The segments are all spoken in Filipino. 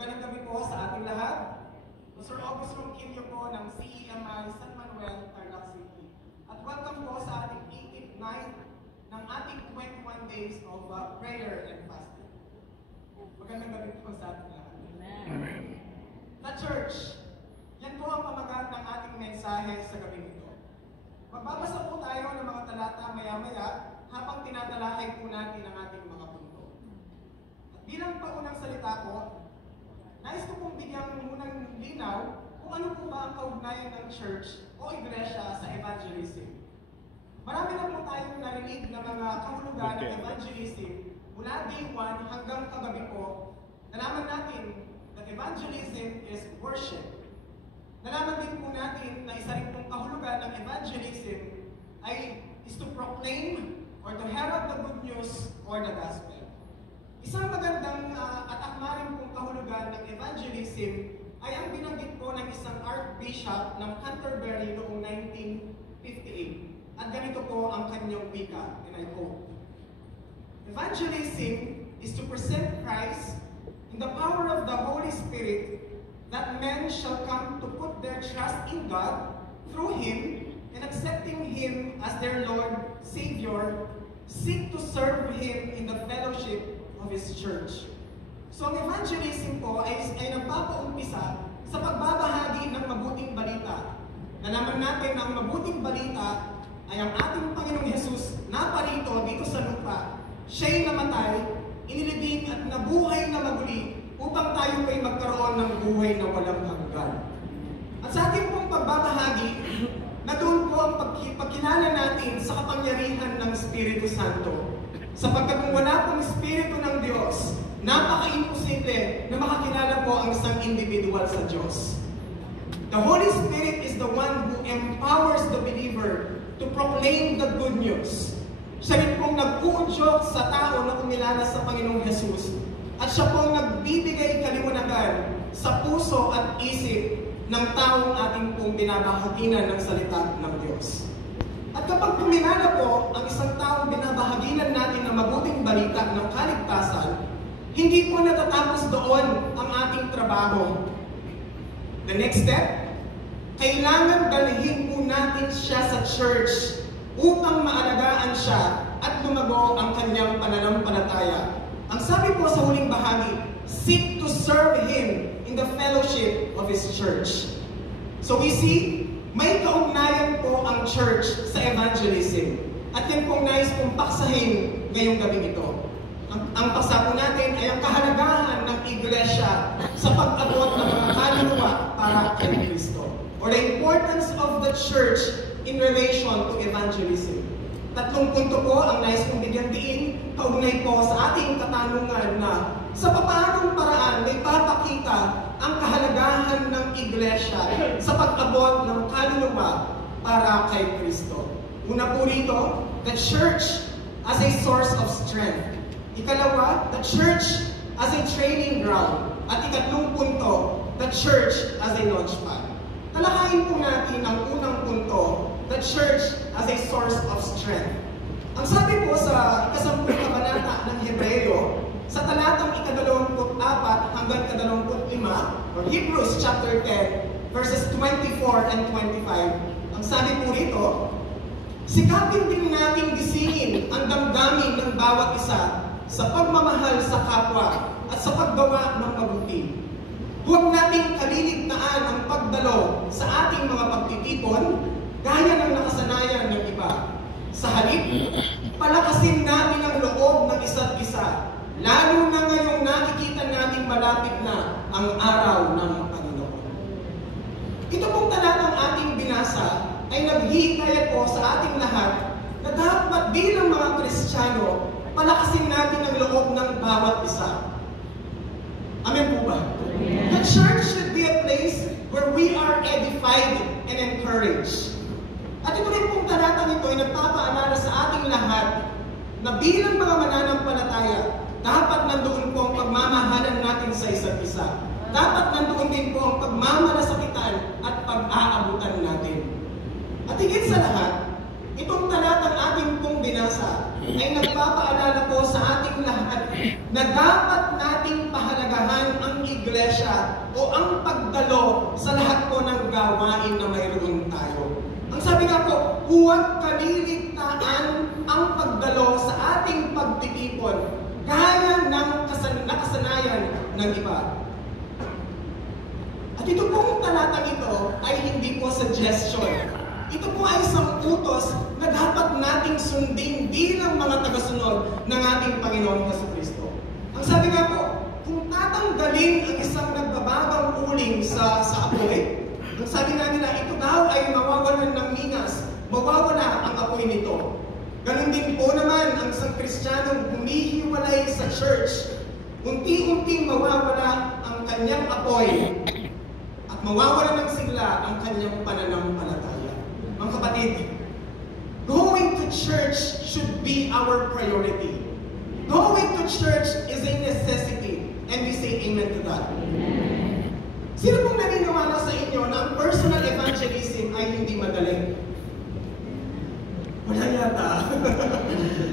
Magandang gabi po sa ating lahat. Sir August Ronquillo po ng CEMI San Manuel, Tarlac City. At welcome po sa ating 18th night ng ating 21 days of prayer and fasting. Magandang gabi po sa ating lahat. Amen. Na church, yan po ang pamagat ng ating mensahe sa gabi nito. Magbabasa po tayo ng mga talata maya-maya habang tinatalahay po natin ang ating mga punto. At bilang paunang salita po, nais ko pong bigyan munang linaw kung ano po ba ang kaugnayan ng church o iglesia sa evangelism. Marami na po tayong narinig na mga kahulugan ng evangelism mula day 1 hanggang kagabi po. Nalaman natin that evangelism is worship. Nalaman din po natin na isa rin pong kahulugan ng evangelism is to proclaim or to herald the good news or the gospel. Isang magandang at akmaring pong kahulugan ng evangelism ay ang binanggit po ng isang Archbishop ng Canterbury noong 1958. At ganito po ang kanyang wika, and I quote, "Evangelism is to present Christ in the power of the Holy Spirit, that men shall come to put their trust in God through Him, and accepting Him as their Lord, Savior, seek to serve Him in the fellowship of His church." So ang evangelism po ay nagpapaumpisa sa pagbabahagi ng mabuting balita. Nalaman natin na ang mabuting balita ay ang ating Panginoong Jesus na parito dito sa lupa. Siya'y namatay, inilibing at nabuhay na maguli upang tayo ay magkaroon ng buhay na walang hanggan. At sa ating pong pagbabahagi, na doon po ang pagkilala natin sa kapangyarihan ng Espiritu Santo. Sapagkat kung wala pong Espiritu ng Diyos, napaka-imposible na makakilala po ang isang individual sa Diyos. The Holy Spirit is the one who empowers the believer to proclaim the good news. Siya rin pong nag-uudyok sa tao na kumilala sa Panginoong Jesus. At siya pong nagbibigay kaliwanagan sa puso at isip ng taong ating pong binabahaginan ng salita ng Diyos. At kapag kumilala po ang isang taong binabahaginan natin ng mabuting balita ng kaligtasan, hindi po natatapos doon ang ating trabaho. The next step, kailangan dalhin po natin siya sa church upang maalagaan siya at lumago ang kanyang pananampalataya. Ang sabi po sa huling bahagi, seek to serve Him in the fellowship of His church. So we see, may kaugnayan po ang church sa evangelism. At yan pong nais kong paksahin ngayong gabi ito. Ang paksa po natin ay ang kahalagahan ng iglesia sa pag-abot ng mga kaluluwa para kay Kristo. Or the importance of the church in relation to evangelism. Tatlong punto po ang nais kong bigyan diin, kaugnay po sa ating katanungan na sa papaanong paraan may papakita ang kahalagahan ng iglesia sa pag-abot ng kaluluwa para kay Kristo. Una po rito, the church as a source of strength. Ikalawa, the church as a training ground. At ikatlong punto, the church as a launchpad. Talakayin po natin ang unang punto, the church as a source of strength. Ang sabi po sa ikasampung kabanata ng Hebreo, sa talatang ika-24 hanggang ika-25, or Hebrews chapter 10, verses 24 and 25, ang sabi po rito, sikapin din natin gisingin ang damdamin ng bawat isa sa pagmamahal sa kapwa at sa paggawa ng mabuti. Huwag nating kaliligtaan ang pagdalo sa ating mga pagtitipon gaya ng nakasanayan ng iba. Sa halip, palakasin natin ang loob ng isa't isa, lalo na ngayong nakikita natin malapit na ang araw ng Panginoon. Ito pong talatang ating binasa ay naghihikayat po sa ating lahat na dapat bilang mga Kristiyano, palakasin natin ang loob ng bawat isa. Amen po ba? Amen. The church should be a place where we are edified and encouraged. At ito rin pong talatang ito ay nagpapaalala sa ating lahat na bilang mga mananampalataya, dapat nandoon po ang pagmamahalan natin sa isa't isa. Dapat nandoon din po ang pagmamalasakitan at pag-aabutan natin. At higit sa lahat, itong talatang ating pong binasa ay nagpapaalala po sa ating lahat na dapat nating pahalagahan ang iglesia o ang pagdalo sa lahat po ng gawain na mayroon tayo. Ang sabi nga po, huwag kaliligtaan ang pagdalo sa ating pagtitipon gaya ng nakasanayan ng iba. At ito pong talatang ito ay hindi po suggestion. Ito po ay isang utos na dapat nating sundin bilang mga tagasunod ng ating Panginoon Jesucristo. Ang sabi nga po, kung tatanggalin ang isang nagbabagang uling sa apoy, ang sabi nga nila, ito daw ay mawawalan ng mingas, mawawala ang apoy nito. Ganun din po naman ang isang Kristiyanong humihiwalay sa church, unti-unting mawawala ang kanyang apoy at mawawala ng sigla ang kanyang pananampalataya. Mga kapatid, going to church should be our priority. Going to church is a necessity, and we say amen to that. Amen. Sino pong naniniwala sa inyo na ang personal evangelism ay hindi madali? Wala yata.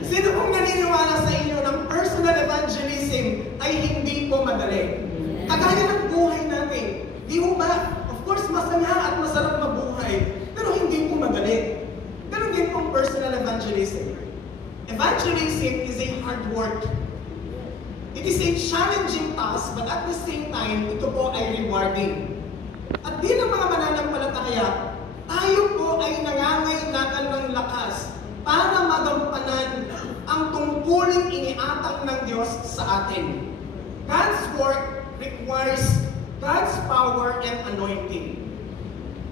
Sino pong naniniwala sa inyo na ang personal evangelism ay hindi po madali? Kagaya ng buhay natin, di mo ba? Of course, masaya at masarap mabuhay. Pero hindi po madali. Ganun din pong personal evangelism. Evangelism is a hard work. It is a challenging task, but at the same time, ito po ay rewarding. At bilang mga mananampalataya, tayo po ay nangangailangan ng lakas para magampanan ang tungkulin iniatang ng Diyos sa atin. God's work requires God's power and anointing.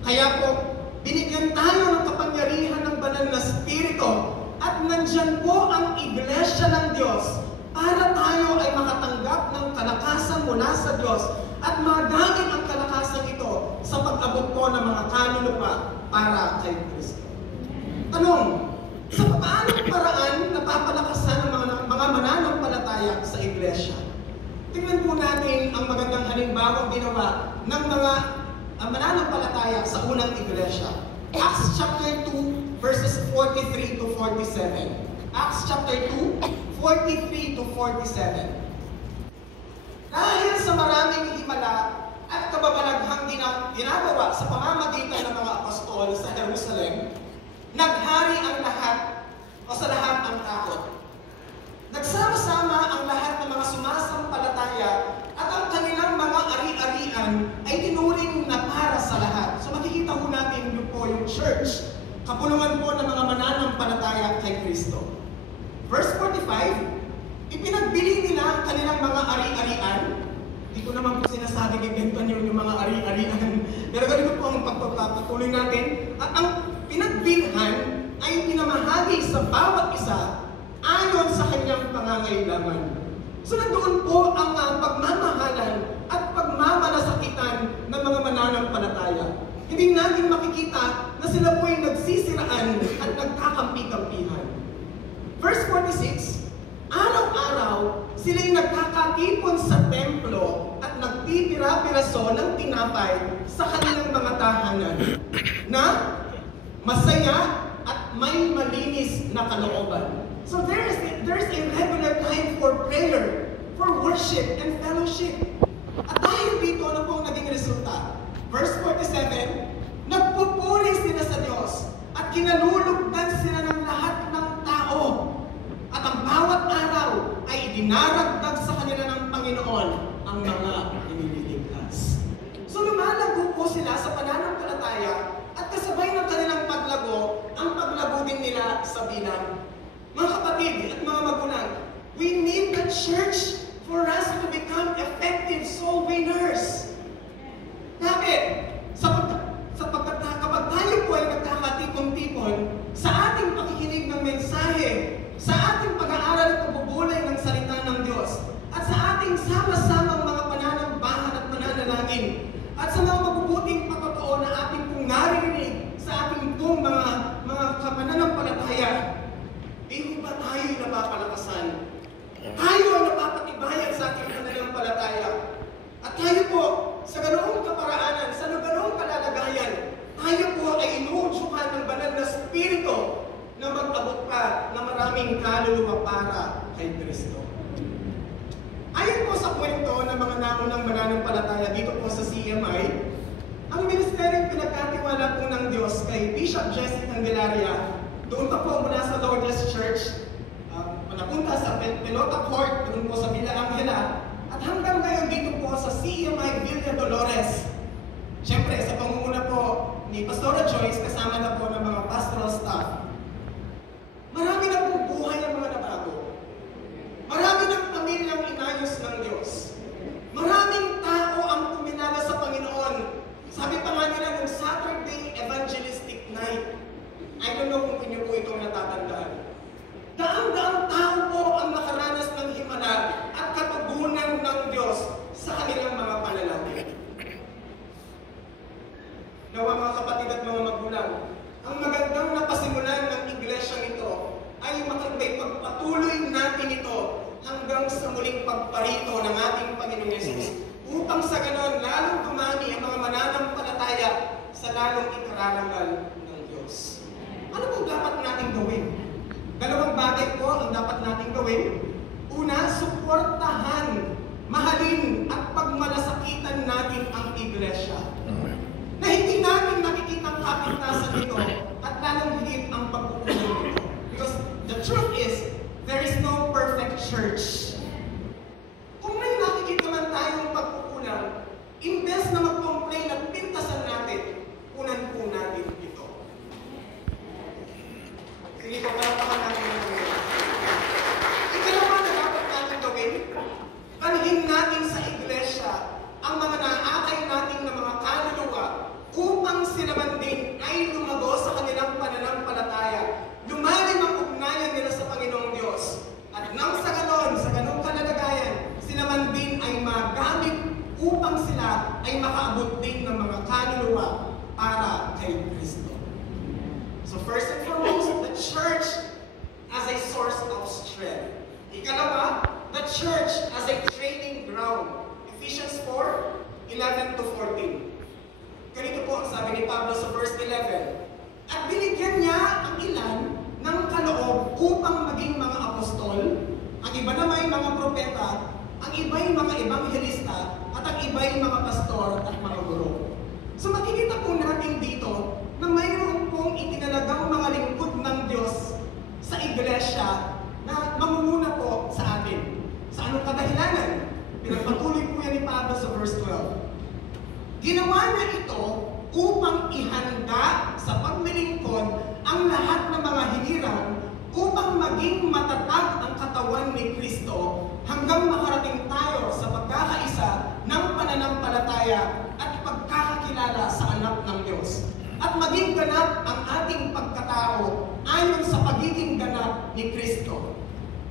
Kaya po, binigyan tayo ng kapangyarihan ng banal na Espiritu at nandyan po ang iglesia ng Diyos para tayo ay makatanggap ng kalakasan mula sa Diyos at magamit ang kalakasan ito sa pag-abot po ng mga kaluluwa para kay Kristo. Tanong, sa paanong paraan napapalakasan ng mga mananampalataya sa iglesia? Tingnan po natin ang magandang halimbawang ginawa ng mga mananampalataya sa unang iglesia. Acts chapter 2, verses 43 to 47. Acts chapter 2, 43 to 47. Dahil sa maraming himala at kababalaghang ginagawa sa pamamagitan ng mga apostol sa Jerusalem, naghari ang lahat o sa lahat ang takot. Nagsama-sama ang lahat ng mga sumasampalataya at ang kanilang mga ari-arian ay tinuring na para sa lahat. So makikita po natin yun po yung church, kapulungan po ng mga mananampalataya kay Kristo. Verse 45, ipinagbili nila ang kanilang mga ari-arian. Hindi ko naman po sinasabi ganyan yung mga ari-arian. Pero ganito po ang pagpapatuloy natin. At ang pinagbilhan ay pinamahagi sa bawat isa ayon sa kanyang pangangailangan. So nandoon po ang pagmamahalan at pagmamalasakitan ng mga mananampalataya. Hindi natin makikita na sila po ay nagsisiraan at nagkakampi-kampihan. Verse 46, araw-araw sila'y nagkakatipon sa templo at nagpipira-piraso ng tinapay sa kanilang mga tahanan na masaya at may malinis na kalooban. So there is a regular time for prayer, for worship and fellowship. At dahil dito, ano pong naging resulta? Verse 47, nagpupuri sila sa Diyos at kinalulugdan sila ng lahat ng tao. At ang bawat araw ay dinaragdag sa kanila ng Panginoon ang mga inililigtas. So lumalago po sila sa pananampalataya at kasabay ng kanilang paglago, ang paglago din nila sa bilang. Mga kapatid at mga magulang, we need the church for us to become effective soul winners. Bakit? Kapag tayo po ay nagkakatipon-tipon sa ating pakikinig ng mensahe, sa ating pag-aaral at pagbubulay ng salita ng Diyos, at sa ating sama-samang mga pananambahan at pananalangin, at sa mga mabubuting patotoo na ating pong naririnig sa ating pong mga kapananampalataya, di ba tayo'y napapalakasan? Tayo ang napapatibayan sa ating pananampalataya Diyos kay Bishop Jesse Candelaria. Doon pa po mula sa Lourdes Church, napunta sa Pelota Court, doon po sa Villa Angela, at hanggang ngayon dito po sa CMI Villa Dolores. Siyempre, sa pangunguna po ni Pastora Joyce, kasama na po ng mga pastoral staff. Marami na pong buhay ang mga nabago. Marami ng pamilyang inayos ng Diyos. Maraming tao ang puminala sa Panginoon. Sabi pa nga nila nung Saturday Evangelistic Night. I don't know kung inyo po itong natatandaan. Daang-daang tao po ang nakaranas ng himala at katugunan ng Diyos sa kanilang mga panalangin. Nawa mga kapatid at mga magulang, ang magandang napasimulan ng iglesyang ito ay pagpatuloy natin ito hanggang sa muling pagparito ng ating Panginoong Yesus, upang sa ganon lalong dumami ang mga mananampalataya sa lalong ikararangal ng Diyos. Ano pong dapat nating gawin? Dalawang bagay po ang dapat nating gawin. Una, suportahan, mahalin at pagmalasakitan natin ang iglesia. Na hindi natin nakikitang kapintasan nito at lalong higit ang pagpupulong nito. Because the truth is, there is no perfect church. Kung may nakikita man tayong pagkukulang, imbes na mag-complain at pintasan natin, unan po natin ito. Sige po, palapakan natin ang gawin. Ikalawa na dapat natin gawin, panhin natin sa iglesia ang mga naakay natin na mga kaluluwa upang sila man din ay lumago sa kanilang pananampalataya. Lumalim ang ugnayan nila sa Panginoong Diyos. At nang sa ganong kalalagayan, sila man din ay magamit upang sila ay makaabot din ng mga kaluluwa para kay Kristo. So first and foremost, the church as a source of strength. Ikalawa, the church as a training ground. Ephesians 4:11 to 14. Ganito po ang sabi ni Pablo sa verse 11. At binigyan niya ang ilan ng kaloob upang maging mga apostol, ang iba naman mga propeta, ang iba'y mga ebanghelista, at ang iba'y mga pastor at mga guro. So makikita po natin dito na mayroon pong itinalagang mga lingkod ng Diyos sa iglesia na mamumuna po sa atin. Sa anong kadahilanan? Pinagpatuloy po yan ni Pablo sa verse 12. Ginawa niya ito upang ihanda sa paglilingkod ang lahat ng mga hinirang upang maging matatag ang katawan ni Kristo hanggang makarating tayo sa pagkakaisa ng pananampalataya at pagkakakilala sa anak ng Diyos. At maging ganap ang ating pagkatao ayon sa pagiging ganap ni Kristo.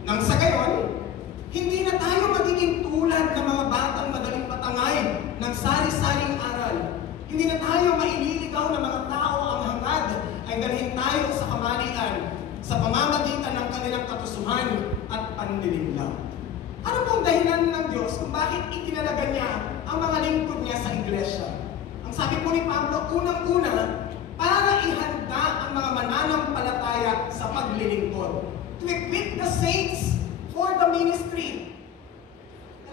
Nang sa gayon, hindi na tayo magiging tulad ng mga batang madaling patangay ng sari-saring aral. Hindi na tayo maililigaw ng mga tao ang hangad ay dalhin tayo sa kamalian sa pamamagitan ng kanilang katusuhan at panlilinlang. Ano pong dahilan ng Diyos kung bakit itinalaga niya ang mga lingkod niya sa iglesia? Ang sabi po ni Pablo, unang-una, para ihanda ang mga mananampalataya sa paglilingkod. To equip the saints for the ministry.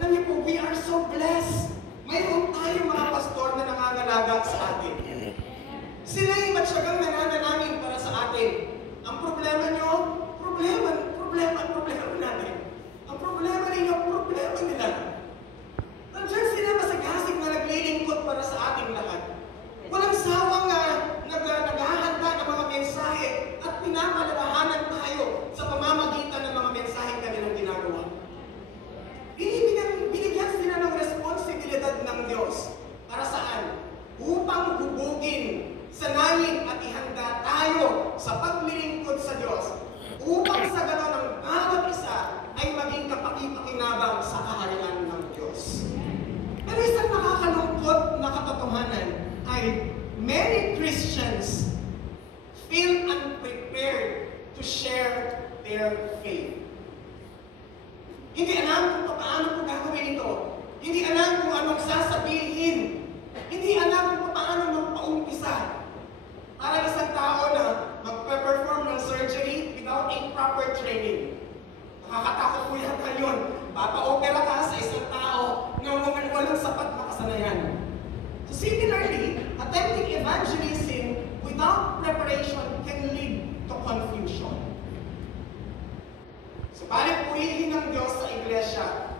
Alam niyo po, we are so blessed. Mayroon tayong mga pastor na nangangalaga sa atin. Sila'y matyagang nananalangin para sa atin. Ang problema nyo, problema natin. Ang problema ninyo, problema nila. Nandiyan sila masagasig na naglilingkod para sa ating lahat. Walang sawang naghahanda ng mga mensahe at pinamalalahanan tayo sa pamamagitan ng mga mensahe kanilang ginagawa. Binigyan sila ng responsibilidad without preparation can lead to confusion. Subalit purihin ng Diyos sa iglesia,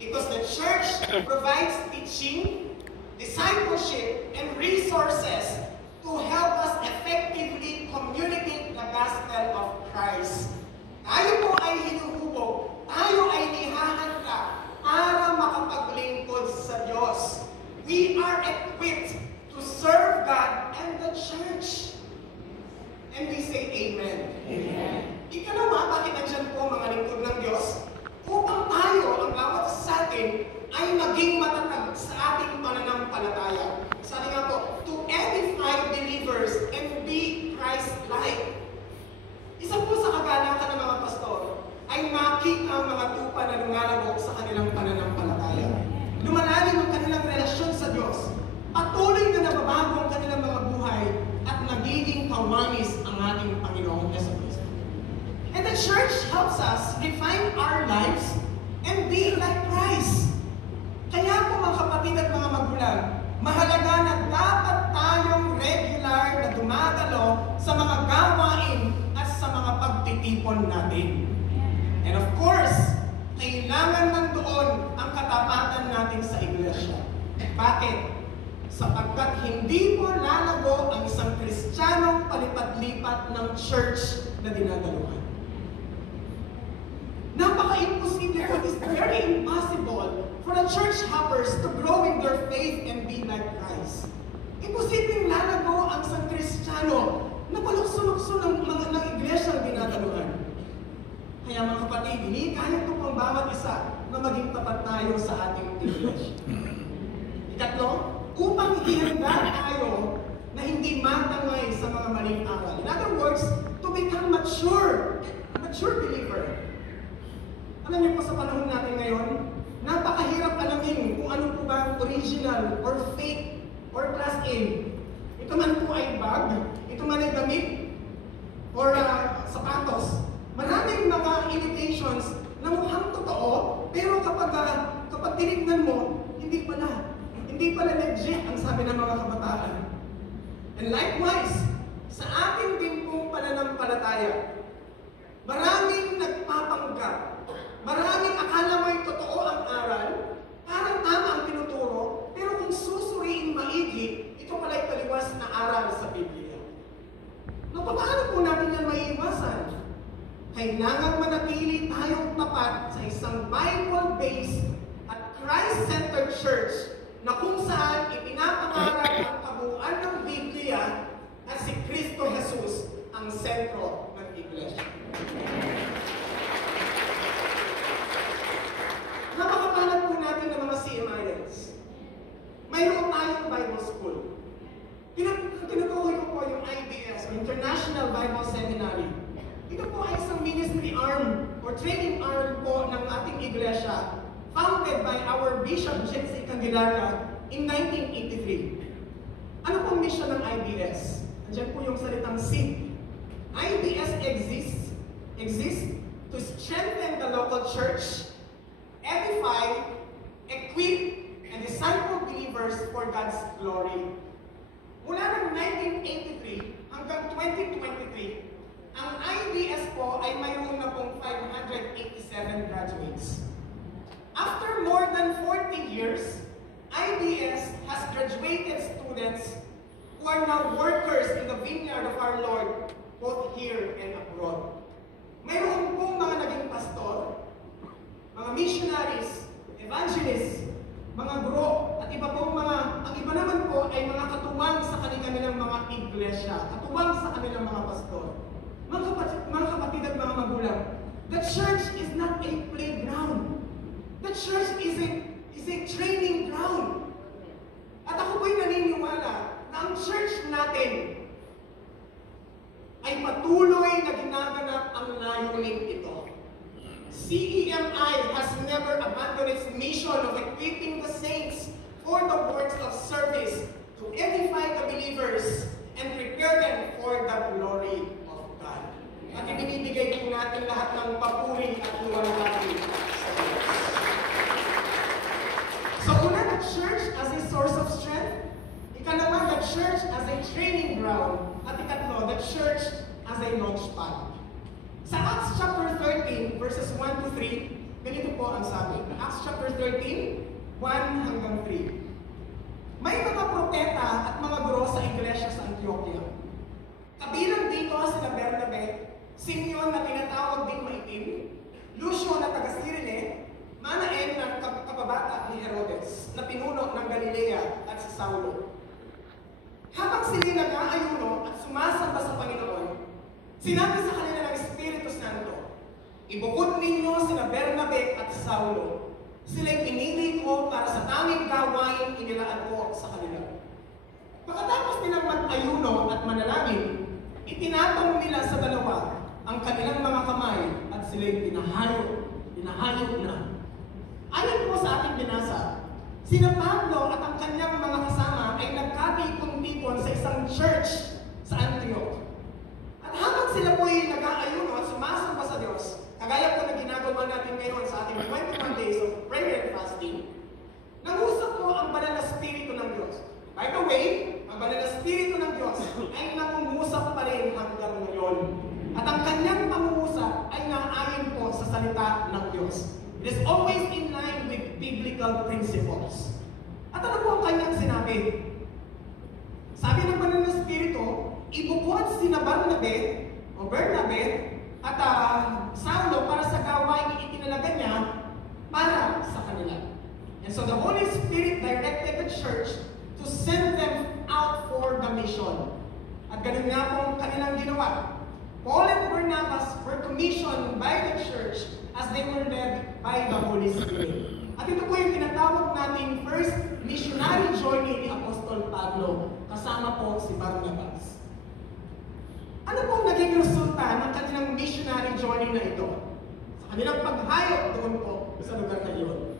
because the church provides teaching, discipleship, and resources to help us effectively communicate the gospel of Christ. Tayo po ay hinuhubog, tayo ay nihahanda para makapaglingkod sa Diyos. We are equipped to serve God and the church. And we say Amen. Amen. Ikalawa, bakit nandiyan po mga lingkod ng Diyos? Upang tayo, ang bawat sa atin, ay maging matatag sa ating pananampalataya. Sabi nga po, to edify believers and be Christ-like. Isa po sa kagalakan ng mga pastor ay makita ang mga tupa na lumalabog sa kanilang pananampalataya. Lumalalim ang kanilang relasyon sa Diyos. Patuloy na nababago ang kanilang mga buhay at nagiging kawanis ang ating Panginoong Yesu Cristo. And the church helps us refine our lives and be like Christ. Kaya po mga kapatid at mga magulang, mahalaga na dapat tayong regular na dumadalo sa mga gawain at sa mga pagtitipon natin. And of course, kailangan nandoon ang katapatan natin sa iglesia. Bakit? Sapagkat hindi po lalago ang isang Kristiyanong palipat-lipat ng church na dinadaluhan. Napaka-imposible po, it is very impossible for the church hoppers to grow in their faith and be like Christ. Imposibleng lalago ang isang Kristiyano na palukso-lukso ng iglesia na dinadaluhan. Kaya mga kapatid, hindi kaya ito pang bawat isa na maging tapat tayo sa ating iglesia. Ikatlo, upang ihanda tayo na hindi matangay sa mga maling aral. In other words, to become mature, a mature believer. Alam niyo po sa panahon natin ngayon, napakahirap alamin kung ano po ba ang original or fake or class A. Ito man po ay bag, ito man ay damit, or sapatos. Maraming mga imitations na mukhang totoo, pero kapag tinignan mo, hindi pala legit ang sabi ng mga kabataan. And likewise, sa ating din pong pananampalataya, maraming nagpapanggap, maraming akala mo'y totoo ang aral, parang tama ang tinuturo, pero kung susuriin maigi, ito pala'y taliwas na aral sa Biblia. Paano po natin yan maiiwasan? Kailangang manatili tayong tapat sa isang Bible-based at Christ-centered church na kung saan ipinapangaral ang kabuuan ng Biblia at si Kristo Jesus ang sentro ng iglesia. Napakapanat po natin ng mga CMIans. Mayroon tayong Bible School. Tinutukoy ko po yung IBS, International Bible Seminary. Ito po ay isang ministry arm or training arm po ng ating iglesia, founded by our Bishop Jensi Candelaria in 1983. Ano pong mission ng IBS? Andiyan po yung salitang seed. IBS exists to strengthen the local church, edify, equip, and disciple believers for God's glory. Mula ng 1983 hanggang 2023, ang IBS po ay mayroon na pong 587 graduates. After more than 40 years, IBS has graduated students who are now workers in the vineyard of our Lord, both here and abroad. Mayroon pong mga naging pastor, mga missionaries, evangelists, mga guro, at iba pong ang iba naman po ay mga katuwang sa kanilang mga iglesia, katuwang sa kanilang mga pastor. Mga kapatid at mga magulang, the church is not a playground. The church is a training ground. At ako po'y naniniwala na ang church natin ay patuloy na ginaganap ang layunin ito. CEMI has never abandoned its mission of equipping the saints for the works of service to edify the believers and prepare them for the glory of God. At ibinibigay po natin lahat ng papuri at luwalhati sa Diyos. So una, the church as a source of strength. Ikalawa, the church as a training ground. At ikatlo, the church as a launchpad. Sa Acts chapter 13, verses 1 to 3, ganito po ang sabi. Acts chapter 13, 1 hanggang 3. May mga propeta at mga guro sa iglesia sa Antioquia. Kabilang dito sina Bernabe, Simeon na tinatawag din maitim, Lucio na taga Cyrene, Manaen na kababata ni Herodes, na pinuno ng Galilea at si Saulo. Habang sila nag-aayuno at sumasamba sa Panginoon, sinabi sa kanila ng Espiritu Santo, ibukod ninyo sina Bernabe at Saulo. Sila'y pinili ko para sa tanging gawain inilaan ko sa kanila. Pagkatapos nilang mag-ayuno at manalangin, itinatong nila sa dalawa ang kanilang mga kamay at sila'y pinahayop na. Ayon po sa ating binasa, sina Pablo at ang kanyang mga kasama ay nagkatipon-tipon sa isang church sa Antioch. At habang sila po ay nag-aayuno at sumasamba sa Diyos, kagaya po na ginagawa natin ngayon sa ating 21 days of prayer and fasting, nangusap po ang banal na Espiritu ng Diyos. By the way, ang banal na Espiritu ng Diyos ay nangungusap pa rin hanggang ngayon. At ang kanyang pangungusap ay naayon po sa salita ng Diyos. It is always in line with biblical principles. At ano po ang kanyang sinabi? Sabi ng banal na Espiritu, ibukod sina Bernabe at Saulo para sa gawain itinalaga niya para sa kanila. And so the Holy Spirit directed the church to send them out for the mission. At ganun nga po kanilang ginawa. Paul and Barnabas were commissioned by the church as they were led by the Holy Spirit. At ito po yung tinatawag nating first missionary journey ni Apostol Pablo, kasama po si Barnabas. Ano pong naging resulta ng kanilang missionary journey na ito? Sa kanilang paghayop doon po sa lugar na iyon.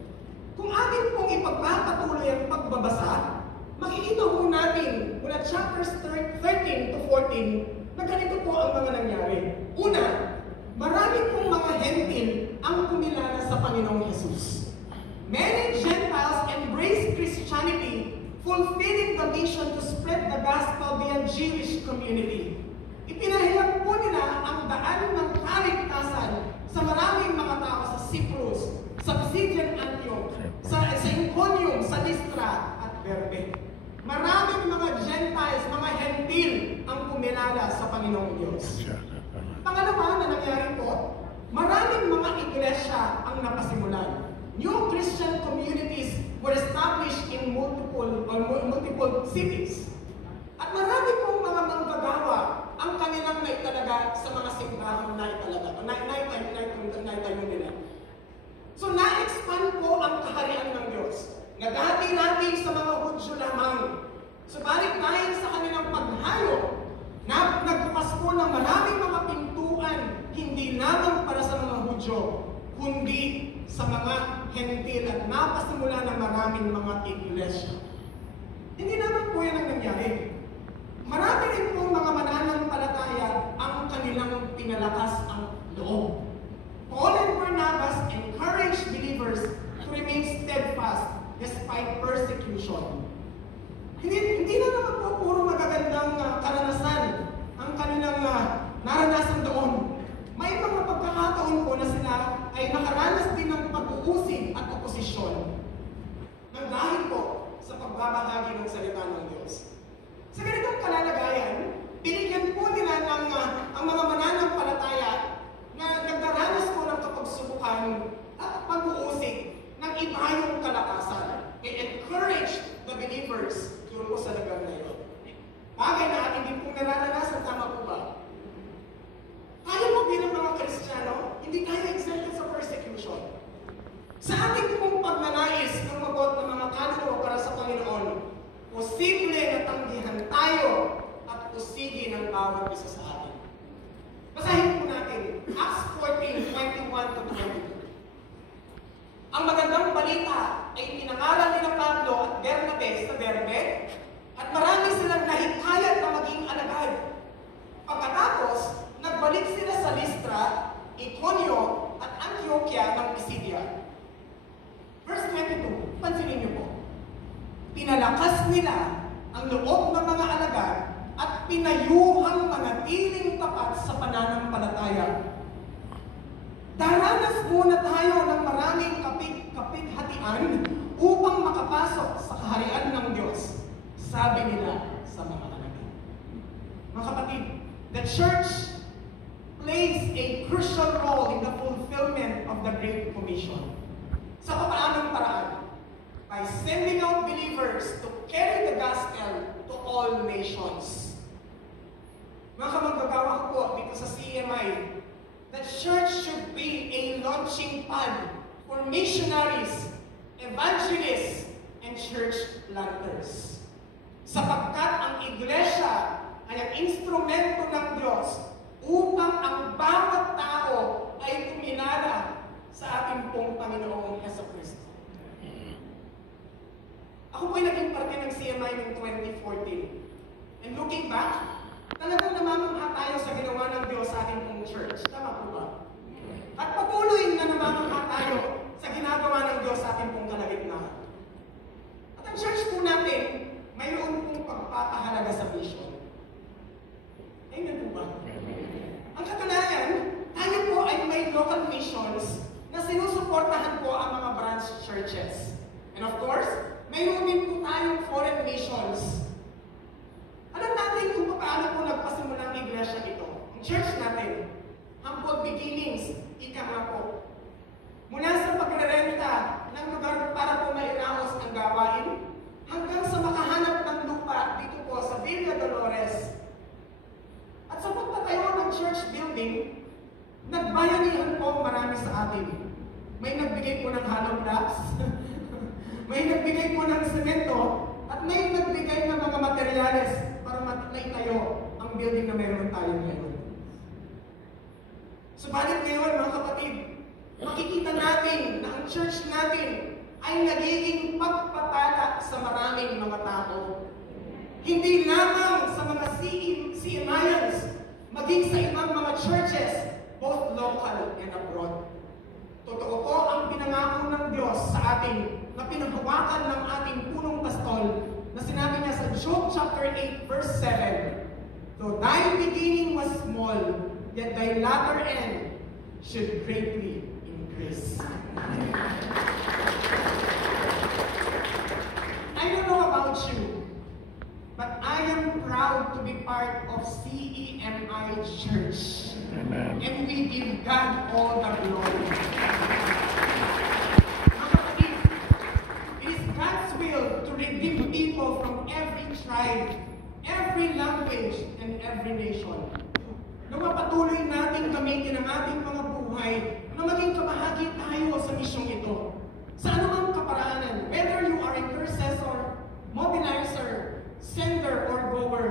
Kung atin pong ipagpapatuloy ang pagbabasa, makikita po natin mula chapters 13 to 14 na ganito po ang mga nangyari. Una, marami pong mga hentil ang kumilala sa Panginoong Jesus. Many Gentiles embraced Christianity, fulfilling the mission to spread the gospel beyond Jewish community. Ipinahayag po nila ang daan ng kaligtasan sa maraming mga tao sa Cyprus, sa Pisidian Antioch, sa Iconium, sa Lystra at Derbe. Maraming mga Gentiles, mga hentil ang kumilala sa Panginoong Diyos. Pangalawa na nangyari po, maraming mga iglesia ang napasimulan. New Christian communities were established in multiple cities. At marami pong mga manggagawa ang kanilang naitalaga sa mga simbahan na naitayo nila. So na-expand po ang kaharian ng Diyos. Nagdati-dati sa mga Hudyo lamang. Subalit dahil sa kanilang paghayo, nagbukas po ng maraming mga pintuan, hindi lamang para sa mga Hudyo, kundi sa mga hentil at napasimula ng maraming mga iglesia. Hindi naman po yan ang nangyari. Marami rin pong mga mananampalataya ang kanilang pinalakas ang loob. Paul and Barnabas encouraged believers to remain steadfast despite persecution. Hindi na naman po puro magagandang karanasan ang kanilang naranasan doon. May mga pagkakataon po na sila ay nakaranas din ng pag-uusig at oposisyon. Nang dahil po sa pagbabahagi ng salita ng Diyos. Sa ganitong kalalagayan, binigyan po nila ng ang mga mananampalataya na nagdaranas po ng kapagsubukan at pag-uusig ng iba yung kalakasan. They encouraged the believers doon po sa lugar na yun. Bagay na ating din pong naranasan, tama po ba? Tayo po bilang mga Kristiyano, hindi tayo exempted sa persecution. Sa ating pong pagnanais ng magot ng mga kaluluwa para sa Panginoon, posible na tanggihan tayo at usigi ng bawat isa sa atin. Basahin po natin, Acts 14:21 to 22. Ang magandang balita ay pinangalan ni Pablo at Bernabe sa Derbe at marami silang nahikayat na maging alagad. Pagkatapos, nagbalik sila sa Lystra, Iconium at Antioquia ng Pisidia. Verse 22, pansinin niyo po. Pinalakas nila ang loob ng mga alagad at pinayuhang manatiling tapat sa pananampalataya. Daranas muna tayo ng maraming kapighatian upang makapasok sa kaharian ng Diyos, sabi nila sa mga alagad. Mga kapatid, the church plays a crucial role in the fulfillment of the Great Commission. Sa paanong paraan? By sending out believers to carry the gospel to all nations. Mga kamagagawa ko po dito sa CMI, the church should be a launching pad for missionaries, evangelists, and church planters. Sapagkat ang iglesia ay ang instrumento ng Diyos upang ang bawat tao ay kuminala sa ating pong Panginoong Jesucristo. Ako po'y naging parte ng CMI noong 2014. And looking back, talagang namamangha tayo sa ginawa ng Diyos sa ating pong church. Tama po ba? At patuloy na namamangha tayo sa ginagawa ng Diyos sa ating pong kalagitnaan. At ang church po natin, mayroon pong pagpapahalaga sa vision. Amen po ba? Ang katunayan, tayo po ay may local missions na sinusuportahan po ang mga branch churches. And of course, mayroon din po tayong foreign missions. Alam natin kung paano po nagpasimula ang iglesia ito. Ang church natin, humble beginnings, ika nga po. Mula sa pagrerenta ng lugar para po mairaos ang gawain, hanggang sa makahanap ng lupa dito po sa Villa Dolores. At sa pagtatayo ng church building, nagbayanihan po marami sa atin. May nagbigay po ng hollow blocks, may nagbigay po ng semento, at may nagbigay ng mga materyales para maitayo ang building na meron tayo ngayon. Subalit ngayon, mga kapatid, makikita natin na ang church natin ay nagiging pagpapala sa maraming mga tao. Hindi lamang sa mga CMIans, maging sa ibang mga churches, both local and abroad. Totoo po ang pinangako ng Diyos sa atin na pinaghawakan ng ating punong pastol na sinabi niya sa Job chapter 8 verse 7, "Though thy beginning was small, yet thy latter end should greatly increase." I don't know about you, but I am proud to be part of CEMI Church. Amen. And we give God all the glory. It is God's will to redeem people from every tribe, every language, and every nation. Nawa patuloy natin gamitin ang ating mga buhay na maging kabahagi tayo sa misyong ito. Sa anumang kaparaanan, whether you are intercessor, mobilizer, sender, or goer,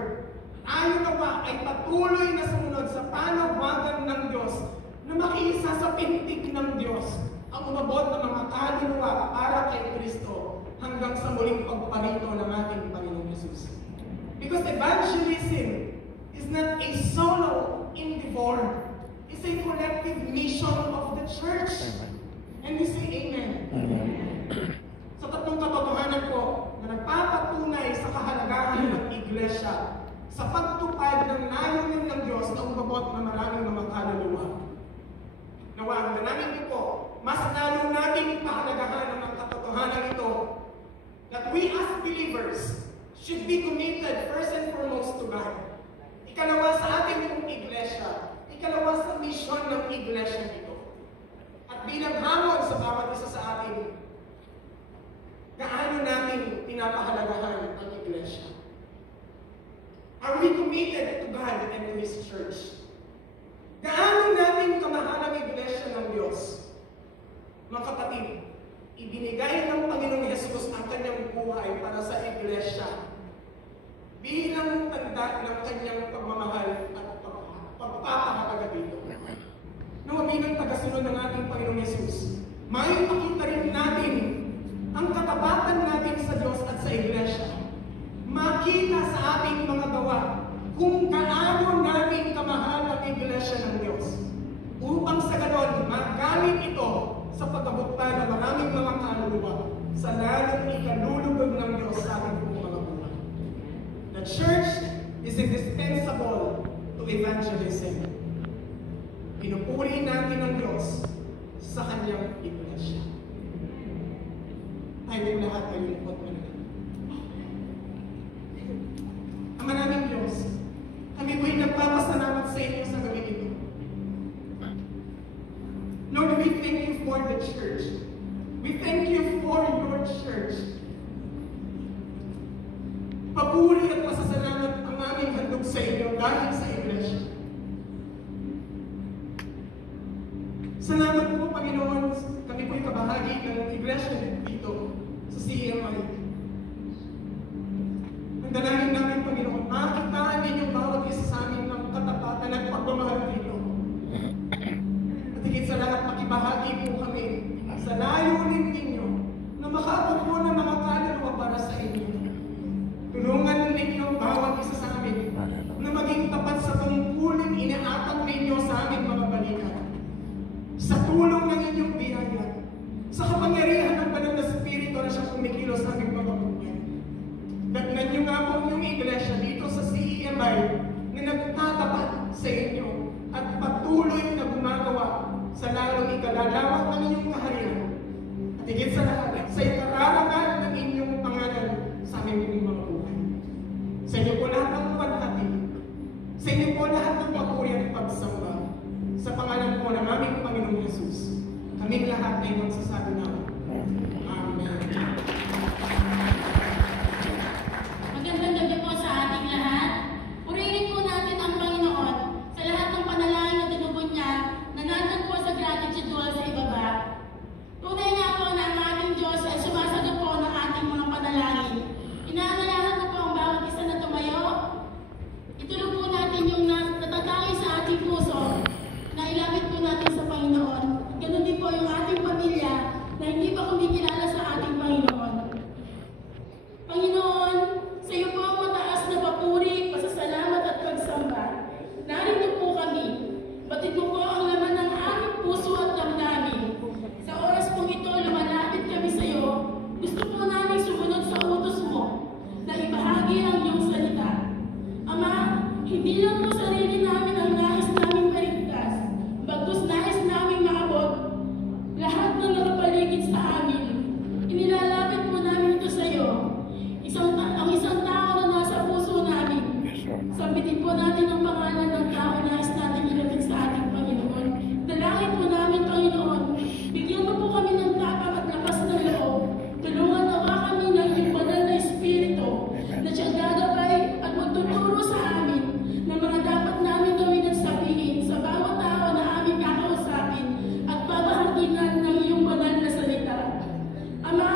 tayo nawa ay patuloy na sumunod sa panawagan ng Diyos na makiisa sa pintig ng Diyos ang umabot ng mga kaluluwa para kay Kristo hanggang sa muling pagparito ng ating Panginoong Yesus. Because evangelism is not a solo endeavor. It's a collective mission of the church. And we say amen. Amen. Sa tatlong katotohanan po na nagpapatunay sa kahalagahan ng iglesia sa pagtupad ng layunin ng Diyos na umabot ng maraming mga kaluluwa. Nawa ang dalangin ko po, mas lalo nating pahalagahan ng katotohanan ito that we as believers should be committed first and foremost to God. Ikalawa sa ating iglesia, ikalawa sa misyon ng iglesia nito. At bilang hamon sa bawat isa sa atin, gaano natin pinapahalagahan ang iglesia? Are we committed to God and to His church? Gaano natin kamahal ang iglesia ng Diyos? Mga kapatid, ibinigay ng Panginoong Hesus ang kanyang buhay para sa iglesia bilang tanda ng kanyang pagmamahal at pagpapahalaga dito. Nawa bilang tagasunod ng ating Panginoong Hesus, may makita rin natin ang katabatan natin sa Diyos at sa iglesia. Makita sa ating mga gawa kung gaano natin kamahal ang iglesia ng Diyos. Upang sa ganon, magamit ito sa pagabot pa ng maraming mga kaluluwa sa lalong ikalulugod ng Diyos sa ating mga buhay. The church is is indispensable to evangelism. Pinupuri natin ang Diyos sa kanyang iglesia. Tayong lahat ay lingkod mo na. Ama naming Diyos, kami po'y nagpapasalamat sa inyo sa gabi ito. Lord, we thank you for the church. We thank you for your church. Papuri at pasasalamat ang aming handog sa inyo dahil sa iglesia. Salamat po, Panginoon, kami po'y kabahagi ng iglesia dito sa CMI. Ang dalangin namin, Panginoon, makitaan ninyo bawat isa sa amin ng katapatan at pagmamahal ninyo. At higit sa lahat, makibahagi po kami sa layunin ninyo na makaabot po ng mga kaluluwa para sa inyo. Tulungan ninyo bawat isa sa amin na maging tapat sa tungkuling inaatang ninyo sa aming mga balikan. Sa tulong ng inyong biyaya, sa kapangyarihan ng Banal na Espiritu na siya kumikilos sa aming mga buhay. Dagnan niyo nga po yung iglesia dito sa CEMI na nagtatapat sa inyo at patuloy na gumagawa sa lalong ikalalawak ng inyong kaharian. At higit sa lahat, sa ikararangal ng inyong pangalan sa aming mga buhay. Sa inyo po lahat ng panhati. Sa inyo po lahat ng papuri at pagsamba. Sa pangalan po ng aming Panginoong Jesus. Kaming lahat ay magsasabi na. Amen. Magandang gabi po sa ating lahat. Purihin po natin ang Panginoon sa lahat ng panalangin na tinugon niya na nandun po sa gratitude wall sa ibaba. Tunay nga po na ang ating Diyos ay sumasagot po ng ating mga panalangin. Inaangalahan ko po ang bawat isa na tumayo. Itulog po natin yung natatangi sa ating puso na ilapit po natin sa Panginoon. Ganun din po yung ating pamilya na hindi pa kumikilala sa ating Panginoon. Panginoon, sa iyo po ang mataas na papuri, pasasalamat at pagsamba. Narito po kami. Batid mo po ang laman ng aming puso at damdamin. Sa oras pong ito, lumalapit kami sa iyo. Gusto po namin sumunod sa utos mo na ibahagi ang iyong salita. Ama, hindi lang po sarili namin ang nais namin maligtas. Bagkus nais namin maabot lahat ng nakapaligid sa amin. Inilalapit po namin ito sa iyo. Ang isang tao na nasa puso namin. Sambitin po natin ang pangalan ng tao na nais natin ilapit sa ating Panginoon. Dalangin po namin, Panginoon. Bigyan mo po kami ng tapang at lakas ng loob. Tulungan nawa kami ng iyong banal na Espiritu na siyang gagabay at magtuturo sa amin ng mga dapat namin gawin at sabihin sa bawat tao na aming kakausapin at babahaginan ng iyong banal na salita. Ama,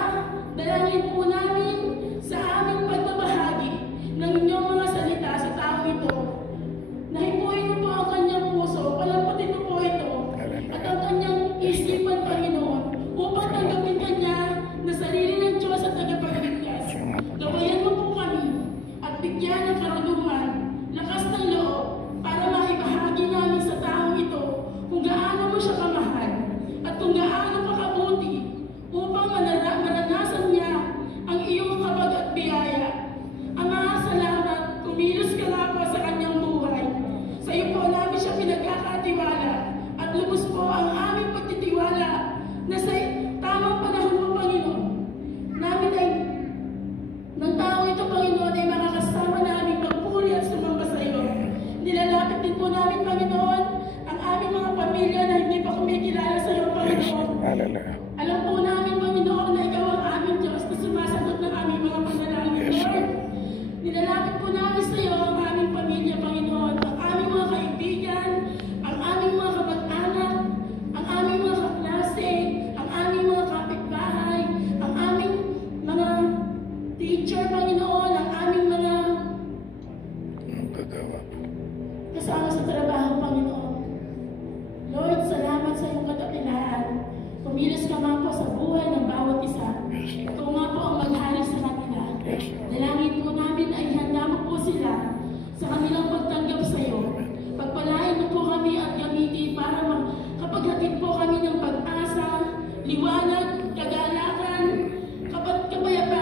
dalangin po namin sa aming pagbabahagi ng inyong mga salita sa tao ito. Nahipuin mo po ang kanyang puso, palampatin mo po ito at ang kanyang isipan, Panginoon, upang tanggapin kanya na sarili ng Diyos at tagapagligtas. Gabayan mo po kami at bigyan ng karunungan, lakas ng loob para maibahagi namin sa tao ito kung gaano mo siya kamahal at kung gaano pa kabuti upang maranasan niya ang iyong kapag at biyaya. Ama, salamat, kumilos ka nga po sa kanyang buhay. Sa iyo po namin siya pinagkakatiwala at lubos po ang aming pagtitiwala na sa tamang panahon mo, Panginoon. Namin ay, ng tao ito, Panginoon, ay makakasama namin magpuri at sumamba sa iyo. Nilalapit din po namin, Panginoon, ang aming mga pamilya na hindi pa kumikilala sa iyo, Panginoon. Alam po namin, Panginoon, na ikaw ang aming Diyos na sumasagot ng aming mga panalangin, Lord. Nilalapit po namin sa iyo ang aming pamilya, Panginoon, ang aming mga kaibigan, ang aming mga kamag-anak, ang aming mga kaklase, ang aming mga kapitbahay, ang aming mga teacher, Panginoon, ang aming mga kasama sa trabaho, Panginoon. Lord, salamat sa iyong kadakilaan. Kumilos ka nga po sa buhay ng bawat isa. Ikaw nga po ang maghari sa kanila. Dalangin po namin ay handa mo po sila sa kanilang pagtanggap sa iyo. Pagpalain mo po kami at gamitin para kapaghatid po kami ng pag-asa, liwanag, kagalakan, kapayapaan